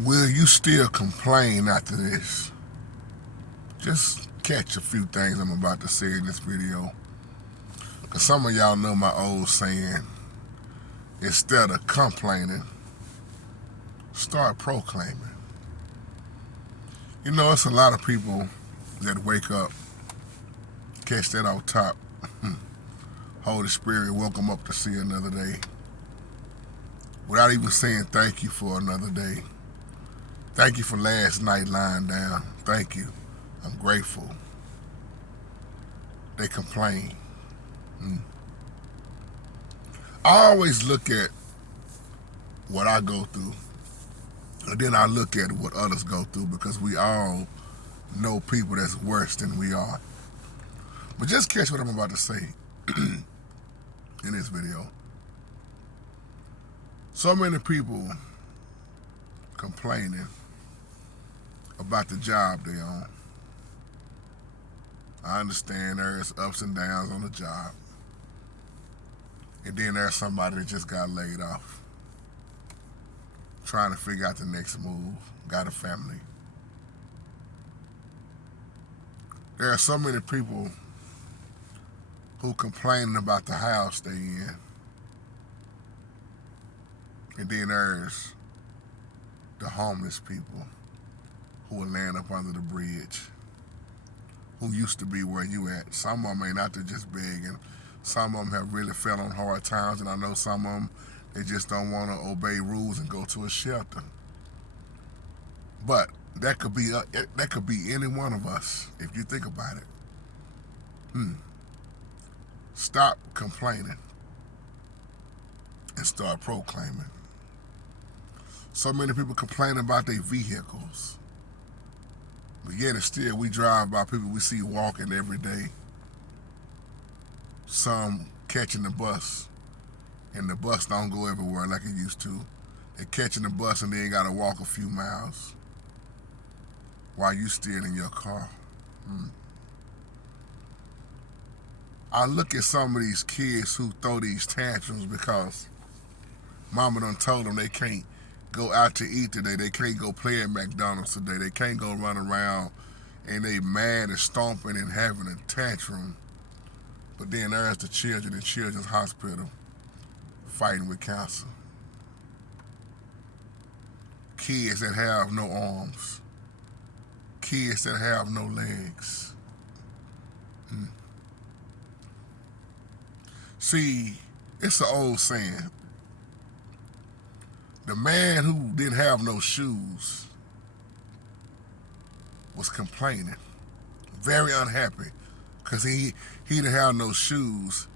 Will you still complain after this? Just catch a few things I'm about to say in this video. Because some of y'all know my old saying, instead of complaining, start proclaiming. You know, it's a lot of people that wake up, catch that off top. Holy Spirit woke them up to see another day. Without even saying thank you for another day. Thank you for last night lying down. Thank you. I'm grateful. They complain. I always look at what I go through, and then I look at what others go through, because we all know people that's worse than we are. But just catch what I'm about to say in this video. So many people complaining about the job they on. I understand there's ups and downs on the job. And then there's somebody that just got laid off, trying to figure out the next move, got a family. There are so many people who complaining about the house they in. And then there's the homeless people who are laying up under the bridge, who used to be where you at. Some of them ain't out there just begging. Some of them have really fell on hard times, and I know some of them, they just don't want to obey rules and go to a shelter. But that could be any one of us if you think about it. Stop complaining and start proclaiming. So many people complain about their vehicles, but yet and still we drive by people we see walking every day. Some catching the bus, and the bus don't go everywhere like it used to. They're catching the bus and they ain't gotta walk a few miles while you still in your car. I look at some of these kids who throw these tantrums because mama done told them they can't go out to eat today. They can't go play at McDonald's today. They can't go run around, and they mad and stomping and having a tantrum. But then there's the children in Children's Hospital fighting with cancer. Kids that have no arms. Kids that have no legs. See, it's an old saying. The man who didn't have no shoes was complaining, very unhappy, because he didn't have no shoes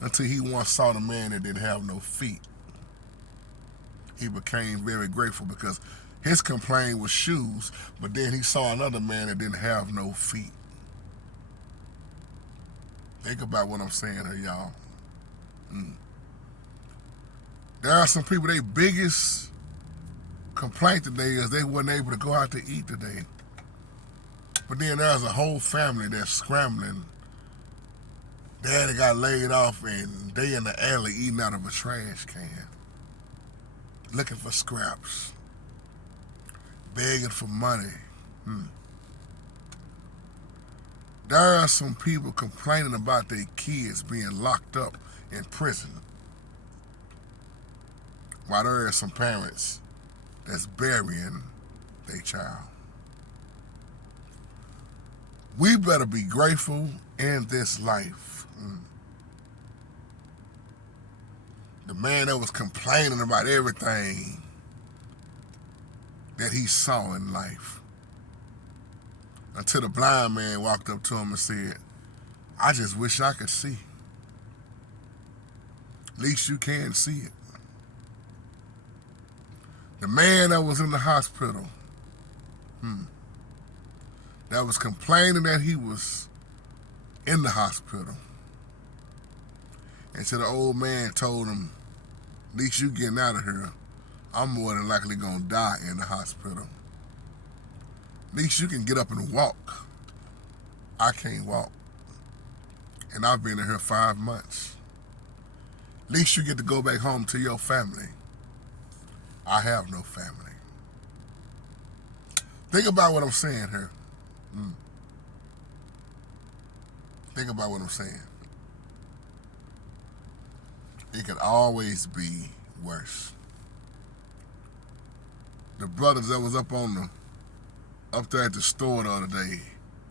until he once saw the man that didn't have no feet. He became very grateful because his complaint was shoes, but then he saw another man that didn't have no feet. Think about what I'm saying here, y'all. There are some people, their biggest complaint today is they wasn't able to go out to eat today. But then there's a whole family that's scrambling. Daddy got laid off and they in the alley eating out of a trash can, looking for scraps, begging for money. There are some people complaining about their kids being locked up in prison, while there are some parents that's burying their child. We better be grateful in this life. The man that was complaining about everything that he saw in life, until the blind man walked up to him and said, I just wish I could see. At least you can see it. The man that was in the hospital, that was complaining that he was in the hospital, and so the old man told him, at least you getting out of here. I'm more than likely gonna die in the hospital. At least you can get up and walk. I can't walk. And I've been in here 5 months. At least you get to go back home to your family. I have no family. Think about what I'm saying here. Think about what I'm saying. It could always be worse. The brothers that was up there at the store the other day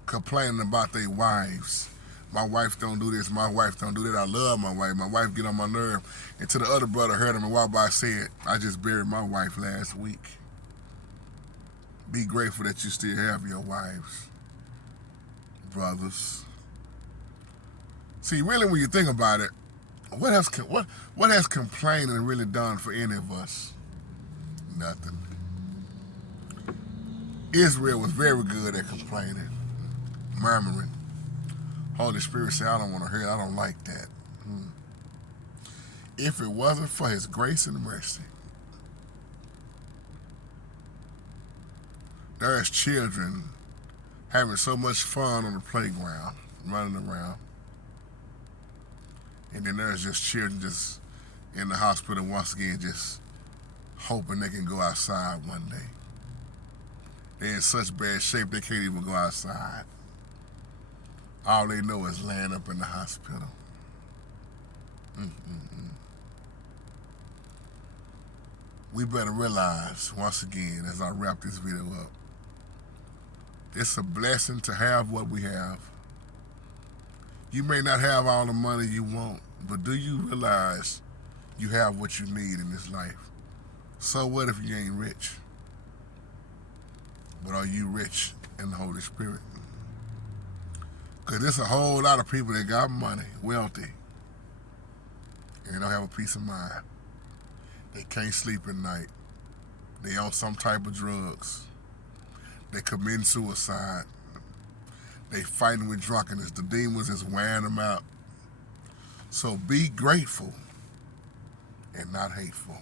complaining about their wives. My wife don't do this, my wife don't do that. I love my wife get on my nerve. And to the other brother heard him and walked by and said, I just buried my wife last week. Be grateful that you still have your wives, brothers. See, really, when you think about it, what has complaining really done for any of us? Nothing. Israel was very good at complaining, murmuring. Holy Spirit said, I don't want to hear it. I don't like that. If it wasn't for his grace and mercy, there's children having so much fun on the playground, running around. And then there's just children just in the hospital once again, just hoping they can go outside one day. They're in such bad shape they can't even go outside. All they know is laying up in the hospital. We better realize, once again, as I wrap this video up, it's a blessing to have what we have. You may not have all the money you want, but do you realize you have what you need in this life? So what if you ain't rich? But are you rich in the Holy Spirit? Because there's a whole lot of people that got money, wealthy, and they don't have a peace of mind. They can't sleep at night. They on some type of drugs. They committing suicide. They fighting with drunkenness. The demons is wearing them out. So be grateful and not hateful.